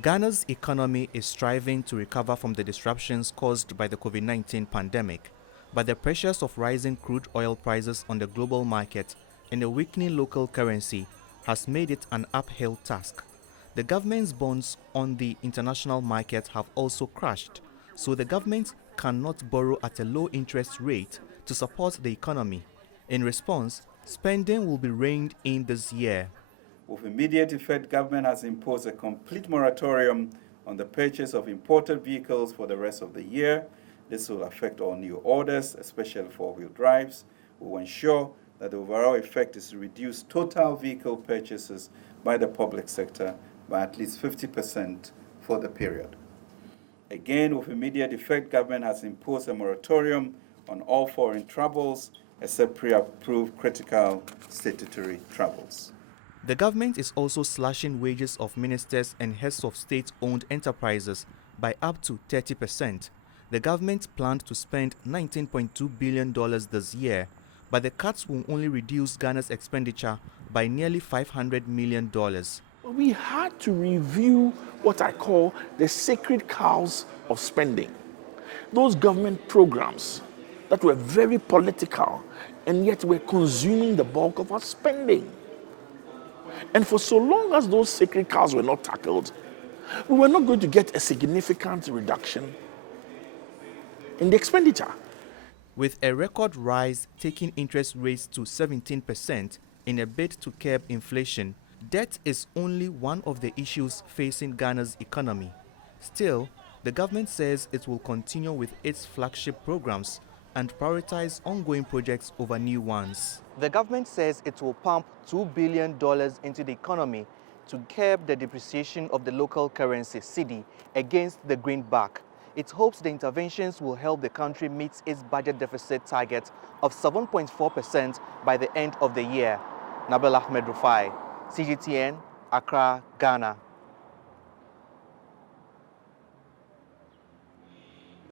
Ghana's economy is striving to recover from the disruptions caused by the COVID-19 pandemic, but the pressures of rising crude oil prices on the global market and a weakening local currency has made it an uphill task. The government's bonds on the international market have also crashed, so the government cannot borrow at a low interest rate to support the economy. In response, spending will be reined in this year. With immediate effect, government has imposed a complete moratorium on the purchase of imported vehicles for the rest of the year. This will affect all new orders, especially four-wheel drives. We will ensure that the overall effect is to reduce total vehicle purchases by the public sector by at least 50% for the period. Again, with immediate effect, government has imposed a moratorium on all foreign travels except pre-approved critical statutory travels. The government is also slashing wages of ministers and heads of state-owned enterprises by up to 30%. The government planned to spend $19.2 billion this year, but the cuts will only reduce Ghana's expenditure by nearly $500 million. We had to review what I call the sacred cows of spending. Those government programs that were very political and yet were consuming the bulk of our spending. And for so long as those sacred cows were not tackled, we were not going to get a significant reduction in the expenditure. With a record rise taking interest rates to 17% in a bid to curb inflation, debt is only one of the issues facing Ghana's economy. Still, the government says it will continue with its flagship programs and prioritize ongoing projects over new ones. The government says it will pump $2 billion into the economy to curb the depreciation of the local currency, cedi, against the greenback. It hopes the interventions will help the country meet its budget deficit target of 7.4% by the end of the year. Nabil Ahmed, Rufai, CGTN, Accra, Ghana.